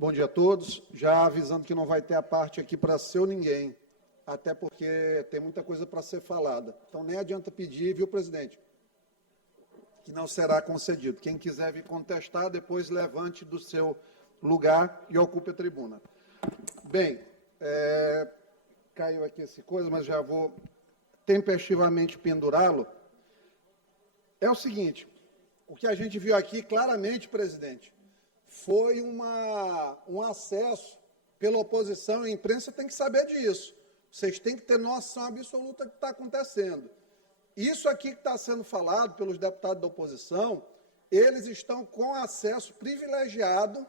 Bom dia a todos. Já avisando que não vai ter a parte aqui para seu ninguém, até porque tem muita coisa para ser falada. Então, nem adianta pedir, viu, presidente? Que não será concedido. Quem quiser vir contestar, depois levante do seu lugar e ocupe a tribuna. Bem, caiu aqui essa coisa, mas já vou tempestivamente pendurá-lo. É o seguinte, o que a gente viu aqui claramente, presidente, foi um acesso pela oposição, a imprensa tem que saber disso. Vocês têm que ter noção absoluta do que está acontecendo. Isso aqui que está sendo falado pelos deputados da oposição, eles estão com acesso privilegiado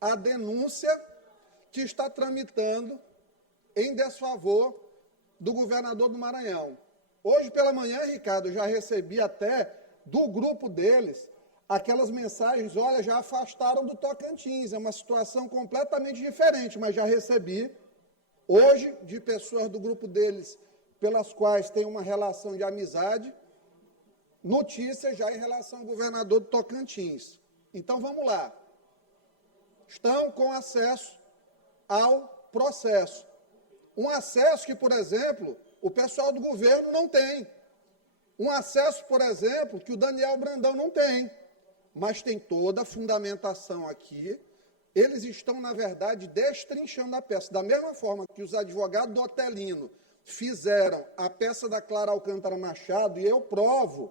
à denúncia que está tramitando em desfavor do governador do Maranhão. Hoje pela manhã, Ricardo, eu já recebi até do grupo deles aquelas mensagens, olha, já afastaram do Tocantins, é uma situação completamente diferente, mas já recebi hoje de pessoas do grupo deles, pelas quais tem uma relação de amizade, notícias já em relação ao governador do Tocantins. Então, vamos lá. Estão com acesso ao processo. Um acesso que, por exemplo, o pessoal do governo não tem. Um acesso, por exemplo, que o Daniel Brandão não tem. Mas tem toda a fundamentação aqui. Eles estão, na verdade, destrinchando a peça. Da mesma forma que os advogados do Otelino fizeram a peça da Clara Alcântara Machado, e eu provo,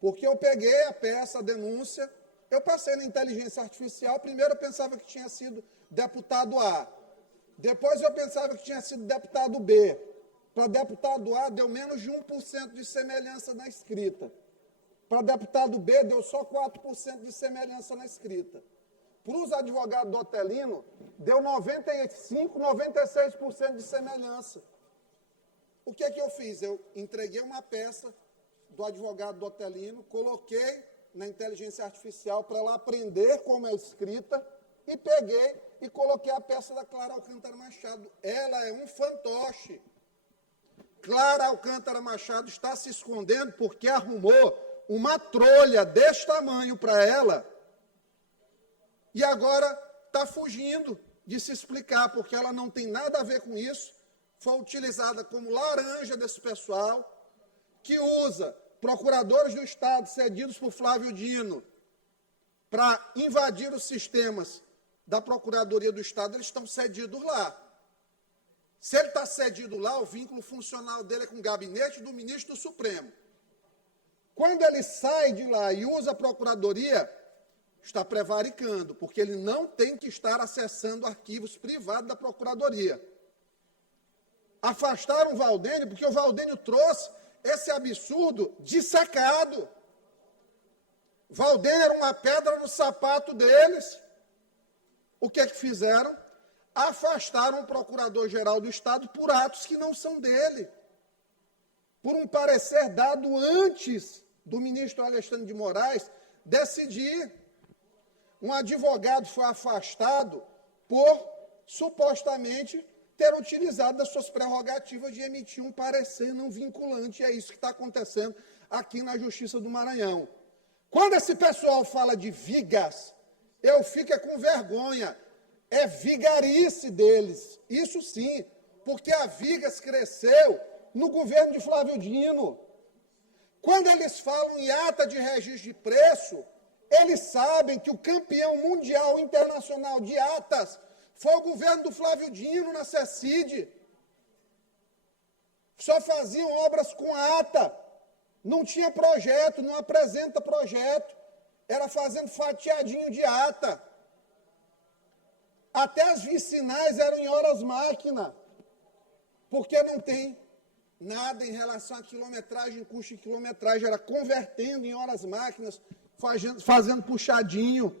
porque eu peguei a peça, a denúncia, eu passei na inteligência artificial, primeiro eu pensava que tinha sido deputado A, depois eu pensava que tinha sido deputado B. Para deputado A deu menos de 1% de semelhança na escrita. Para deputado B deu só 4% de semelhança na escrita. Para os advogados do Otelino, deu 95%, 96% de semelhança. O que é que eu fiz? Eu entreguei uma peça do advogado do Otelino, coloquei na inteligência artificial para ela aprender como é escrita e peguei e coloquei a peça da Clara Alcântara Machado. Ela é um fantoche. Clara Alcântara Machado está se escondendo porque arrumou uma trolha deste tamanho para ela e agora está fugindo de se explicar, porque ela não tem nada a ver com isso, foi utilizada como laranja desse pessoal, que usa procuradores do Estado cedidos por Flávio Dino para invadir os sistemas da Procuradoria do Estado, eles estão cedidos lá. Se ele está cedido lá, o vínculo funcional dele é com o gabinete do ministro do Supremo. Quando ele sai de lá e usa a Procuradoria, está prevaricando, porque ele não tem que estar acessando arquivos privados da Procuradoria. Afastaram o Valdênio, porque o Valdênio trouxe esse absurdo dissecado. Valdênio era uma pedra no sapato deles. O que é que fizeram? Afastaram o Procurador-Geral do Estado por atos que não são dele. Por um parecer dado antes do ministro Alexandre de Moraes decidir. Um advogado foi afastado por, supostamente, ter utilizado das suas prerrogativas de emitir um parecer não vinculante. E é isso que está acontecendo aqui na Justiça do Maranhão. Quando esse pessoal fala de vigas, eu fico com vergonha. É vigarice deles, isso sim, porque a Vigas cresceu no governo de Flávio Dino. Quando eles falam em ata de registro de preço, eles sabem que o campeão mundial internacional de atas foi o governo do Flávio Dino na CECID. Só faziam obras com ata, não tinha projeto, não apresenta projeto, era fazendo fatiadinho de ata. Até as vicinais eram em horas máquina, porque não tem nada em relação à quilometragem, custo de quilometragem, era convertendo em horas máquinas, fazendo puxadinho.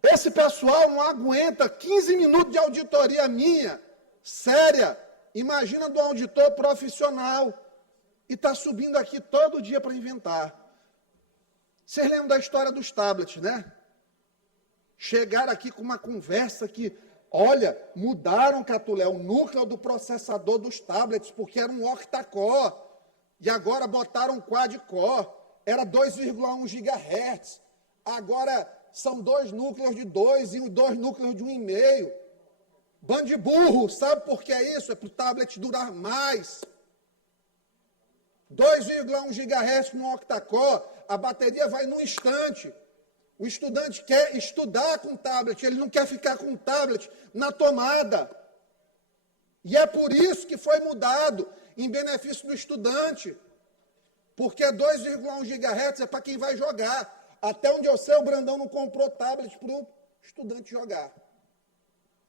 Esse pessoal não aguenta 15 minutos de auditoria minha, séria, imagina do auditor profissional, e está subindo aqui todo dia para inventar. Vocês lembram da história dos tablets, né? Chegaram aqui com uma conversa que, olha, mudaram, Catulé, o núcleo do processador dos tablets, porque era um octa-core, e agora botaram um quad-core, era 2,1 GHz, agora São 2 núcleos de 2 e 2 núcleos de 1,5. Bando de burro, sabe por que é isso? É para o tablet durar mais. 2,1 GHz no octa-core, a bateria vai num instante. O estudante quer estudar com o tablet, ele não quer ficar com o tablet na tomada. E é por isso que foi mudado, em benefício do estudante. Porque 2,1 GHz é para quem vai jogar. Até onde eu sei, o Brandão não comprou tablet para o estudante jogar.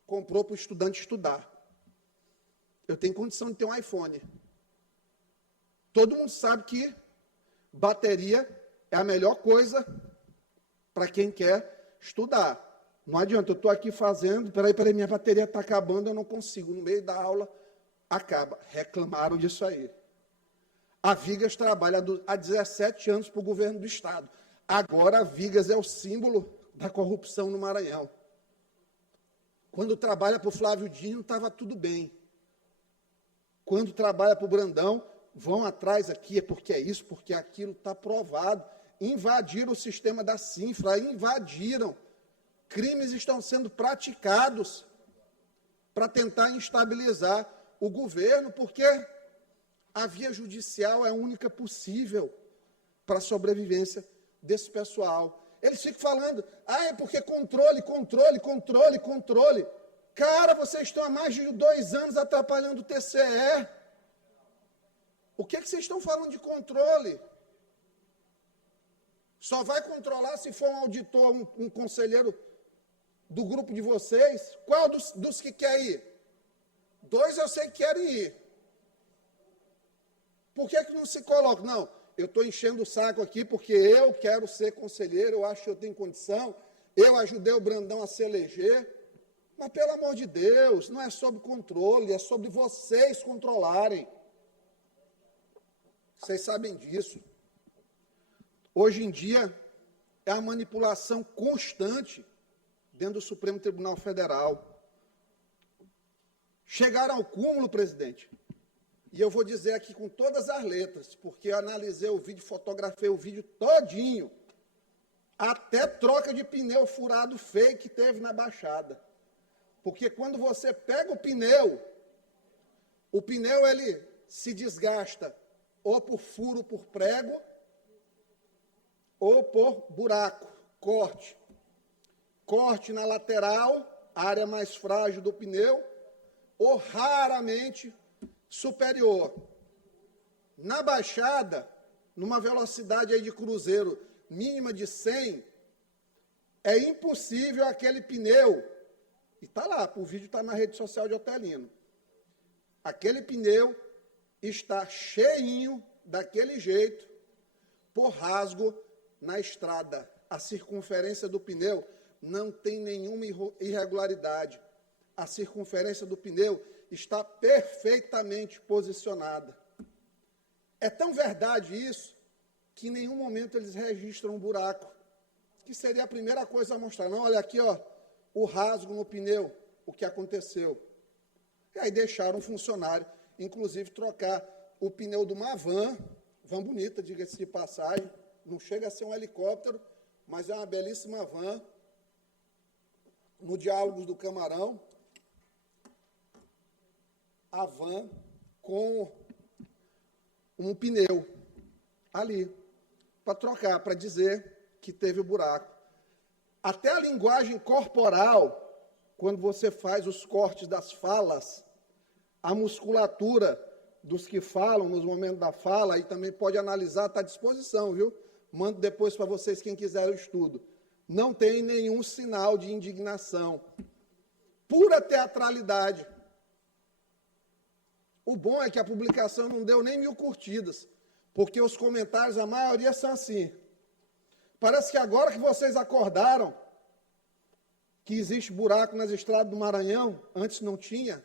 Comprou para o estudante estudar. Eu tenho condição de ter um iPhone. Todo mundo sabe que bateria é a melhor coisa para quem quer estudar. Não adianta, eu estou aqui fazendo, peraí, minha bateria está acabando, eu não consigo. No meio da aula, acaba. Reclamaram disso aí. A Vigas trabalha há 17 anos para o governo do Estado. Agora a Vigas é o símbolo da corrupção no Maranhão. Quando trabalha para o Flávio Dino, estava tudo bem. Quando trabalha para o Brandão, vão atrás aqui, é porque é isso, porque aquilo, está provado. Invadiram o sistema da Cinfra, invadiram. Crimes estão sendo praticados para tentar instabilizar o governo, porque a via judicial é a única possível para a sobrevivência desse pessoal. Eles ficam falando, é porque controle. Cara, vocês estão há mais de 2 anos atrapalhando o TCE. O que vocês estão falando de controle? Só vai controlar se for um auditor, um conselheiro do grupo de vocês? Qual dos que quer ir? 2 eu sei que querem ir. Por que não se coloca? Não, eu estou enchendo o saco aqui porque eu quero ser conselheiro, eu acho que eu tenho condição, eu ajudei o Brandão a se eleger. Mas, pelo amor de Deus, não é sobre controle, é sobre vocês controlarem. Vocês sabem disso. Hoje em dia, é a manipulação constante dentro do Supremo Tribunal Federal. Chegaram ao cúmulo, presidente, e eu vou dizer aqui com todas as letras, porque eu analisei o vídeo, fotografei o vídeo todinho, até troca de pneu furado fake teve na Baixada. Porque quando você pega o pneu ele se desgasta ou por furo por prego, ou por buraco, corte. Corte na lateral, área mais frágil do pneu, ou raramente superior. Na Baixada, numa velocidade aí de cruzeiro mínima de 100, é impossível aquele pneu, e está lá, o vídeo está na rede social de Otelino, aquele pneu está cheinho, daquele jeito, por rasgo na estrada. A circunferência do pneu não tem nenhuma irregularidade. A circunferência do pneu está perfeitamente posicionada. É tão verdade isso, que em nenhum momento eles registram um buraco, que seria a primeira coisa a mostrar. Não, olha aqui, ó, o rasgo no pneu, o que aconteceu. E aí deixaram um funcionário, inclusive, trocar o pneu de uma van bonita, diga-se de passagem, não chega a ser um helicóptero, mas é uma belíssima van, no Diálogos do Camarão, a van com um pneu ali, para trocar, para dizer que teve o buraco. Até a linguagem corporal, quando você faz os cortes das falas, a musculatura dos que falam nos momentos da fala, aí também pode analisar, está à disposição, viu? Mando depois para vocês, quem quiser o estudo. Não tem nenhum sinal de indignação. Pura teatralidade. O bom é que a publicação não deu nem 1000 curtidas, porque os comentários, a maioria são assim. Parece que agora que vocês acordaram que existe buraco nas estradas do Maranhão, antes não tinha.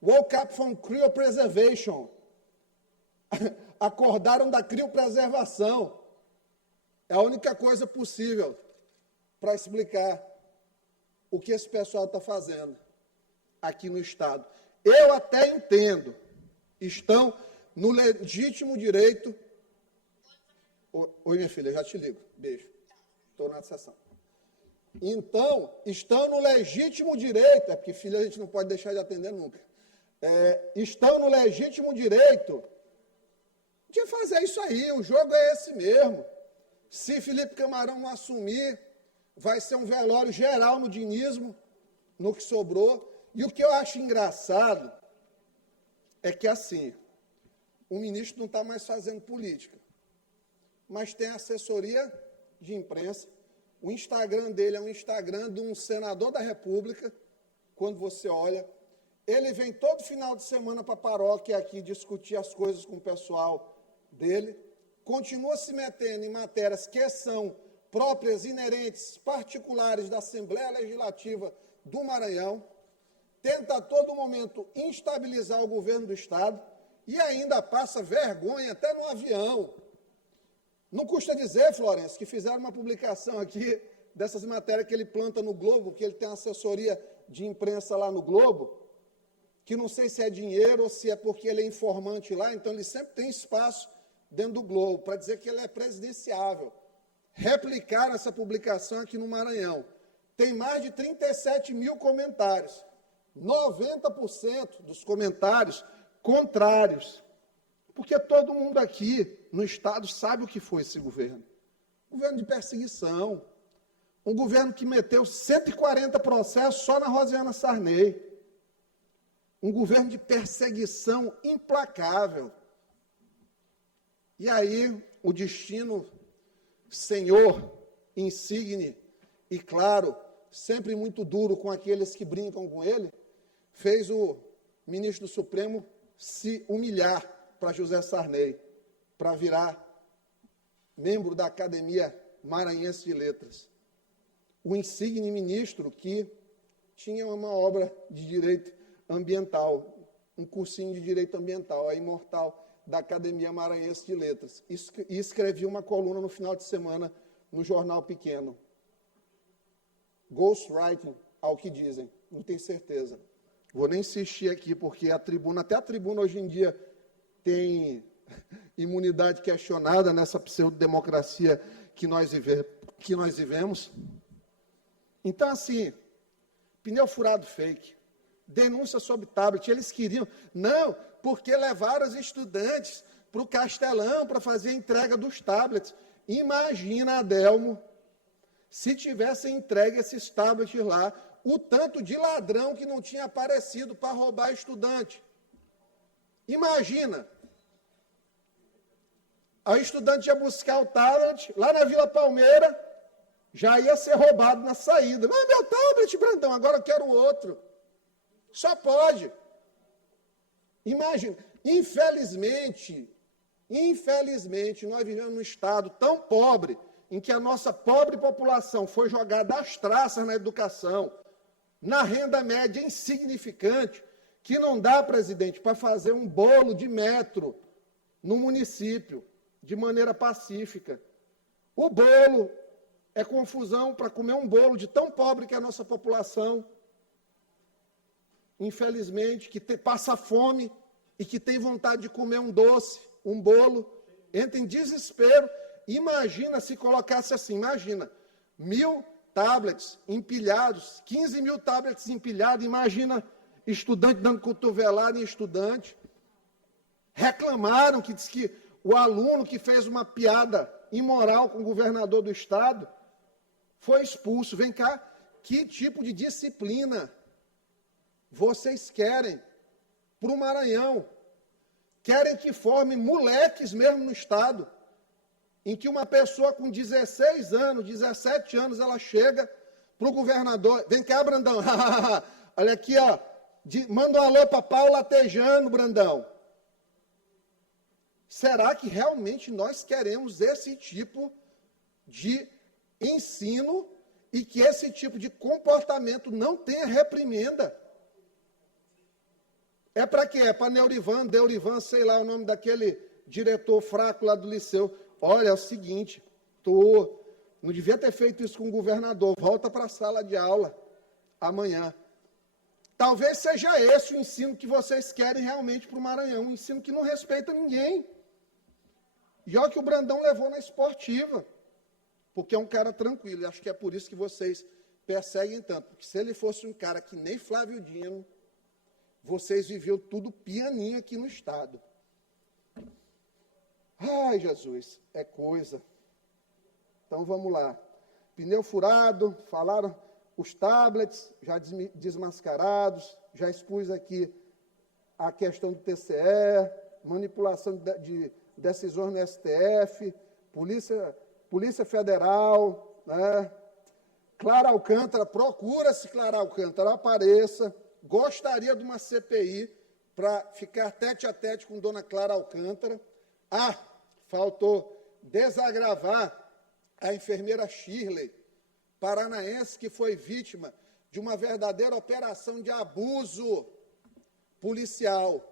Woke up from cryopreservation. Acordaram da criopreservação. É a única coisa possível para explicar o que esse pessoal está fazendo aqui no Estado. Eu até entendo, estão no legítimo direito Oi, minha filha, já te ligo. Beijo. Estou na sessão. Então, estão no legítimo direito, é porque filha a gente não pode deixar de atender nunca, estão no legítimo direito de fazer isso aí, o jogo é esse mesmo. Se Felipe Camarão não assumir, vai ser um velório geral no dinismo, no que sobrou. E o que eu acho engraçado é que, assim, o ministro não está mais fazendo política, mas tem assessoria de imprensa. O Instagram dele é um Instagram de um senador da República, quando você olha. Ele vem todo final de semana para a paróquia aqui discutir as coisas com o pessoal dele, continua se metendo em matérias que são próprias, inerentes, particulares da Assembleia Legislativa do Maranhão, tenta a todo momento instabilizar o governo do Estado e ainda passa vergonha até no avião. Não custa dizer, Florencio, que fizeram uma publicação aqui dessas matérias que ele planta no Globo, que ele tem assessoria de imprensa lá no Globo, que não sei se é dinheiro ou se é porque ele é informante lá, então ele sempre tem espaço dentro do Globo, para dizer que ele é presidenciável. Replicaram essa publicação aqui no Maranhão. Tem mais de 37 mil comentários. 90% dos comentários contrários. Porque todo mundo aqui no Estado sabe o que foi esse governo. Governo de perseguição. Um governo que meteu 140 processos só na Rosiana Sarney. Um governo de perseguição implacável. E aí, o destino, senhor, insigne e, claro, sempre muito duro com aqueles que brincam com ele, fez o ministro do Supremo se humilhar para José Sarney, para virar membro da Academia Maranhense de Letras. O insigne ministro que tinha uma obra de direito ambiental, um cursinho de direito ambiental, a imortal da Academia Maranhense de Letras. E escrevi uma coluna no final de semana no Jornal Pequeno. Ghostwriting, ao que dizem, não tenho certeza. Vou nem insistir aqui, porque até a tribuna hoje em dia tem imunidade questionada nessa pseudo-democracia que nós vivemos. Então, assim, pneu furado fake, denúncia sobre tablet, eles queriam, não, porque levaram os estudantes para o Castelão para fazer a entrega dos tablets. Imagina, Adelmo, se tivessem entregue esses tablets lá, o tanto de ladrão que não tinha aparecido para roubar estudante. Imagina, a estudante ia buscar o tablet, lá na Vila Palmeira, já ia ser roubado na saída. Mas meu tablet, Brandão, agora eu quero outro. Só pode. Imagina, infelizmente, nós vivemos num estado tão pobre, em que a nossa pobre população foi jogada às traças na educação, na renda média insignificante, que não dá, presidente, para fazer um bolo de metro no município, de maneira pacífica. O bolo é confusão para comer um bolo de tão pobre que é a nossa população, infelizmente, que passa fome e que tem vontade de comer um doce, um bolo, entra em desespero. Imagina se colocasse assim, imagina, 1.000 tablets empilhados, 15 mil tablets empilhados, imagina estudante dando cotovelada em estudante. Reclamaram que diz que o aluno que fez uma piada imoral com o governador do estado foi expulso. Vem cá, que tipo de disciplina vocês querem para o Maranhão? Querem que forme moleques mesmo no estado, em que uma pessoa com 16 anos, 17 anos, ela chega para o governador, vem cá, Brandão, olha aqui, ó, manda um alô para Paula Tejano, Brandão. Será que realmente nós queremos esse tipo de ensino e que esse tipo de comportamento não tenha reprimenda? É para quê? É para Deurivan, sei lá o nome daquele diretor fraco lá do liceu. Olha, é o seguinte, não devia ter feito isso com o governador, volta para a sala de aula amanhã. Talvez seja esse o ensino que vocês querem realmente para o Maranhão, um ensino que não respeita ninguém. E olha que o Brandão levou na esportiva, porque é um cara tranquilo, e acho que é por isso que vocês perseguem tanto. Porque se ele fosse um cara que nem Flávio Dino, vocês viviam tudo pianinho aqui no Estado. Ai, Jesus, é coisa. Então, vamos lá. Pneu furado, falaram os tablets já desmascarados, já expus aqui a questão do TCE, manipulação de decisões no STF, Polícia Federal, né? Clara Alcântara, procura-se Clara Alcântara, apareça. Gostaria de uma CPI para ficar tete a tete com dona Clara Alcântara. Ah, faltou desagravar a enfermeira Shirley, paranaense, que foi vítima de uma verdadeira operação de abuso policial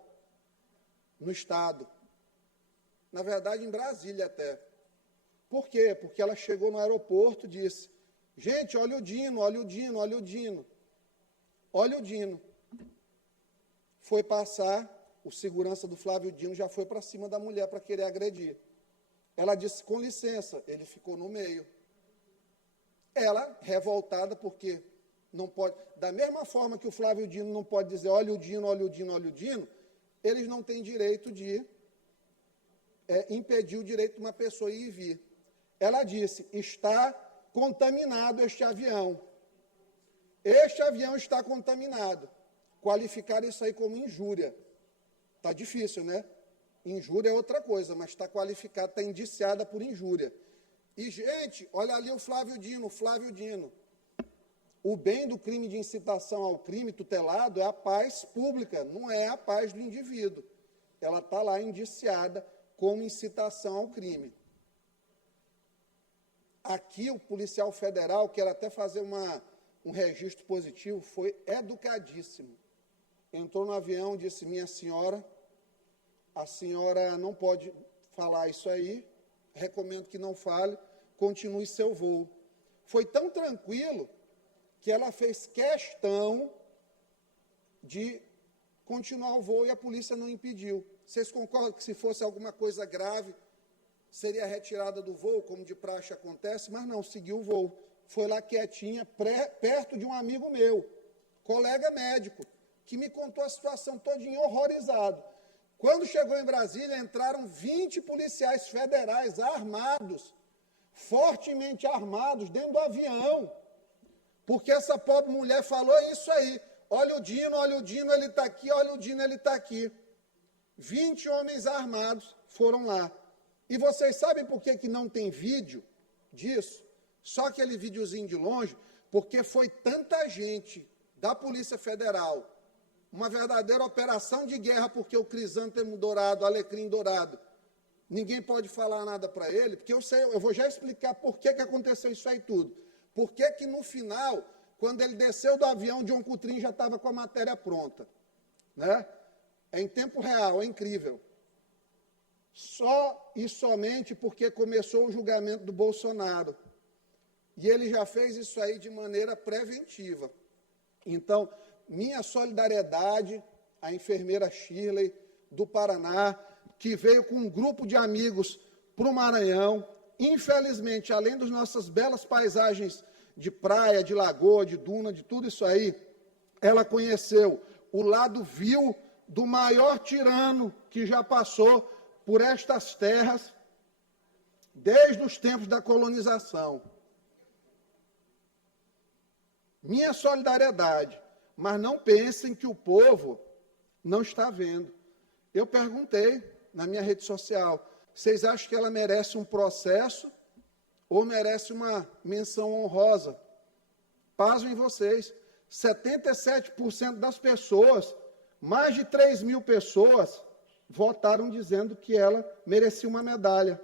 no Estado. Na verdade, em Brasília até. Por quê? Porque ela chegou no aeroporto e disse: gente, olha o Dino, olha o Dino, olha o Dino. Olha o Dino. Foi passar, o segurança do Flávio Dino já foi para cima da mulher para querer agredir. Ela disse, com licença, ele ficou no meio. Ela, revoltada, porque não pode, da mesma forma que o Flávio Dino não pode dizer, olha o Dino, olha o Dino, olha o Dino, eles não têm direito de impedir o direito de uma pessoa ir e vir. Ela disse, está contaminado este avião. Este avião está contaminado. Qualificar isso aí como injúria. Está difícil, né? Injúria é outra coisa, mas está qualificada, está indiciada por injúria. E, gente, olha ali o Flávio Dino. O bem do crime de incitação ao crime tutelado é a paz pública, não é a paz do indivíduo. Ela está lá indiciada como incitação ao crime. Aqui o policial federal, quer até fazer um registro positivo, foi educadíssimo. Entrou no avião, disse, minha senhora, a senhora não pode falar isso aí, recomendo que não fale, continue seu voo. Foi tão tranquilo que ela fez questão de continuar o voo e a polícia não impediu. Vocês concordam que se fosse alguma coisa grave, seria retirada do voo, como de praxe acontece? Mas não, seguiu o voo. Foi lá quietinha, perto de um amigo meu, colega médico, que me contou a situação todinha, horrorizado. Quando chegou em Brasília, entraram 20 policiais federais armados, fortemente armados, dentro do avião, porque essa pobre mulher falou isso aí, olha o Dino, ele está aqui, olha o Dino, ele está aqui. 20 homens armados foram lá. E vocês sabem por que não tem vídeo disso? Só aquele videozinho de longe, porque foi tanta gente da Polícia Federal, uma verdadeira operação de guerra, porque o crisântemo dourado, o alecrim dourado, ninguém pode falar nada para ele, porque eu vou já explicar por que aconteceu isso aí tudo. Por que no final, quando ele desceu do avião, John Coutrin já estava com a matéria pronta. Né? É em tempo real, é incrível. Só e somente porque começou o julgamento do Bolsonaro. E ele já fez isso aí de maneira preventiva. Então, minha solidariedade à enfermeira Shirley, do Paraná, que veio com um grupo de amigos para o Maranhão. Infelizmente, além das nossas belas paisagens de praia, de lagoa, de duna, de tudo isso aí, ela conheceu o lado vil do maior tirano que já passou por estas terras desde os tempos da colonização. Minha solidariedade, mas não pensem que o povo não está vendo. Eu perguntei na minha rede social, vocês acham que ela merece um processo ou merece uma menção honrosa? Pasmem vocês, 77% das pessoas, mais de 3 mil pessoas, votaram dizendo que ela merecia uma medalha.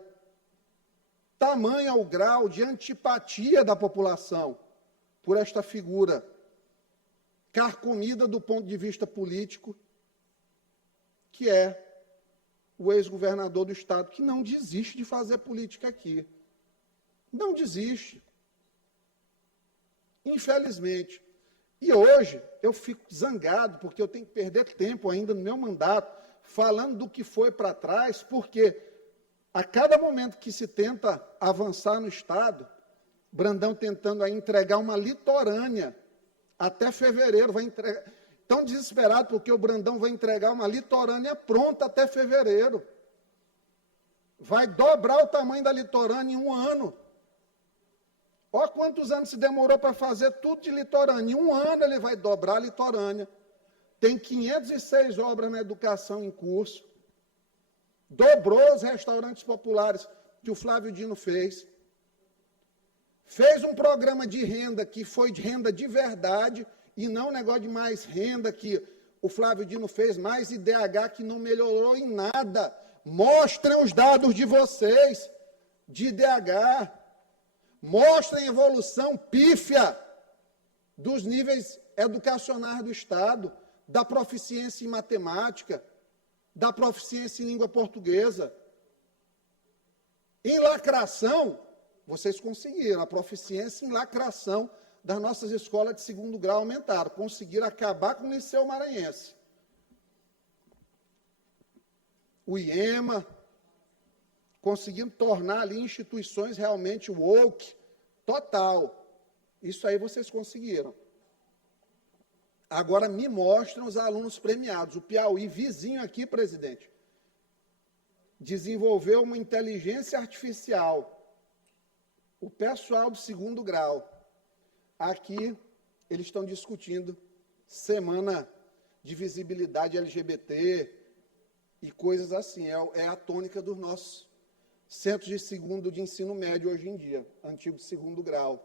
Tamanho ao grau de antipatia da população por esta figura, carcomida do ponto de vista político, que é o ex-governador do Estado, que não desiste de fazer política aqui. Não desiste. Infelizmente. E hoje eu fico zangado, porque eu tenho que perder tempo ainda no meu mandato, falando do que foi para trás, porque A cada momento que se tenta avançar no Estado, Brandão tentando aí entregar uma litorânea até fevereiro, vai entregar, tão desesperado porque o Brandão vai entregar uma litorânea pronta até fevereiro. Vai dobrar o tamanho da litorânea em 1 ano. Olha quantos anos se demorou para fazer tudo de litorânea. Em 1 ano ele vai dobrar a litorânea. Tem 506 obras na educação em curso. Dobrou os restaurantes populares que o Flávio Dino fez. Fez um programa de renda que foi de renda de verdade e não um negócio de mais renda que o Flávio Dino fez, mais IDH que não melhorou em nada. Mostrem os dados de vocês de IDH. Mostrem a evolução pífia dos níveis educacionais do Estado, da proficiência em matemática, da proficiência em língua portuguesa. Em lacração, vocês conseguiram, a proficiência em lacração das nossas escolas de 2º grau aumentaram, conseguiram acabar com o Liceu Maranhense. O IEMA, conseguindo tornar ali instituições realmente woke, total. Isso aí vocês conseguiram. Agora me mostram os alunos premiados. O Piauí, vizinho aqui, presidente, desenvolveu uma inteligência artificial. O pessoal do 2º grau, aqui, eles estão discutindo semana de visibilidade LGBT e coisas assim. É a tônica dos nossos centros de ensino médio hoje em dia, antigo 2º grau.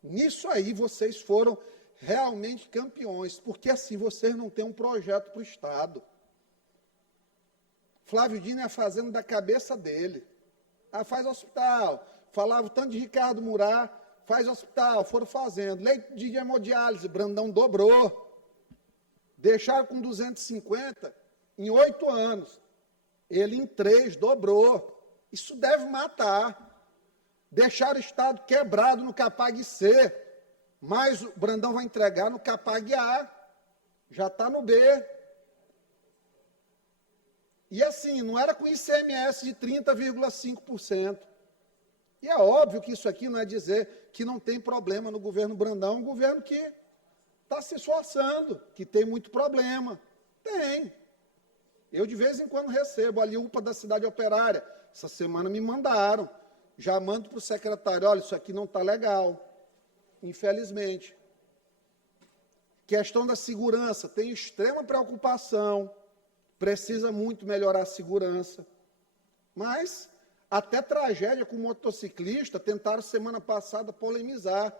Nisso aí vocês foram realmente campeões, porque assim vocês não têm um projeto para o Estado. Flávio Dino é fazendo da cabeça dele. Ah, faz hospital. Falava o tanto de Ricardo Murat, faz hospital, foram fazendo. Leite de hemodiálise, Brandão dobrou. Deixaram com 250 em 8 anos. Ele em 3 dobrou. Isso deve matar. Deixaram o Estado quebrado no Capag C, mas o Brandão vai entregar no Capag A. Já está no B. E assim, não era com ICMS de 30,5%. E é óbvio que isso aqui não é dizer que não tem problema no governo Brandão, um governo que está se esforçando, que tem muito problema. Tem. Eu, de vez em quando, recebo ali UPA da cidade operária. Essa semana me mandaram. Já mando para o secretário, olha, isso aqui não está legal, infelizmente. Questão da segurança, tem extrema preocupação, precisa muito melhorar a segurança. Mas até tragédia com motociclista, tentaram semana passada polemizar.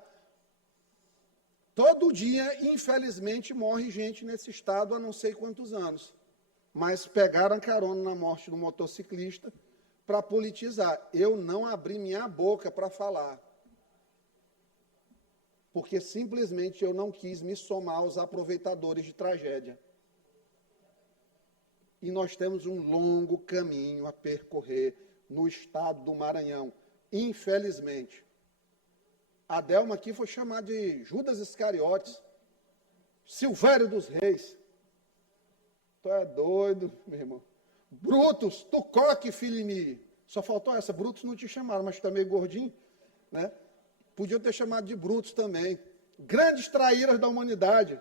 Todo dia, infelizmente, morre gente nesse estado há não sei quantos anos. Mas pegaram carona na morte do motociclista para politizar. Eu não abri minha boca para falar. Porque simplesmente eu não quis me somar aos aproveitadores de tragédia. E nós temos um longo caminho a percorrer no estado do Maranhão, infelizmente. A Delma aqui foi chamada de Judas Iscariotes, Silvério dos Reis. Tu é doido, meu irmão. Brutus, Tucoque, Filimi. Só faltou essa. Brutus não te chamaram, mas está meio gordinho, né? Podiam ter chamado de Brutus também. Grandes traíras da humanidade.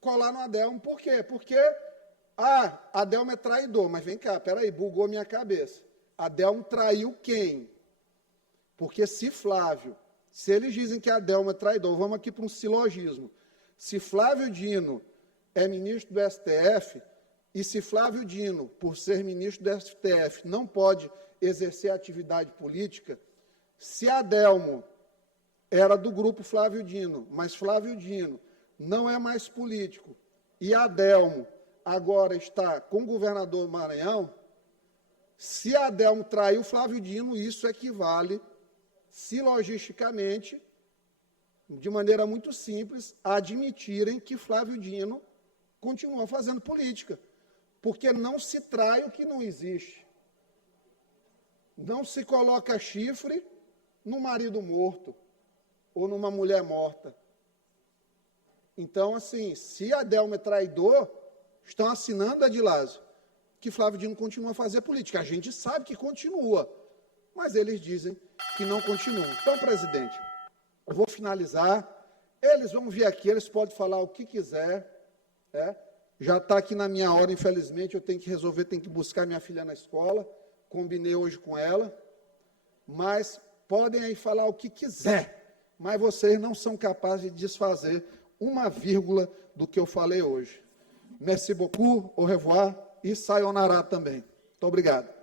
Colar no Adelmo, por quê? Porque, Adelmo é traidor, mas vem cá, peraí, bugou minha cabeça. Adelmo traiu quem? Porque se Flávio, se eles dizem que Adelmo é traidor, vamos aqui para um silogismo. Se Flávio Dino é ministro do STF, e se Flávio Dino, por ser ministro do STF, não pode exercer atividade política, se Adelmo era do grupo Flávio Dino, mas Flávio Dino não é mais político, e Adelmo agora está com o governador do Maranhão, se Adelmo traiu Flávio Dino, isso equivale, silogisticamente, de maneira muito simples, a admitirem que Flávio Dino continua fazendo política, porque não se trai o que não existe. Não se coloca chifre no marido morto ou numa mulher morta. Então, assim, se Adelmo é traidor, estão assinando, Adilásio, que Flávio Dino continua a fazer política. A gente sabe que continua, mas eles dizem que não continuam. Então, presidente, eu vou finalizar. Eles vão vir aqui, eles podem falar o que quiser. Já está aqui na minha hora, infelizmente, eu tenho que resolver, tenho que buscar minha filha na escola. Combinei hoje com ela. Mas podem aí falar o que quiser, mas vocês não são capazes de desfazer uma vírgula do que eu falei hoje. Merci beaucoup, au revoir e sayonara também. Muito obrigado.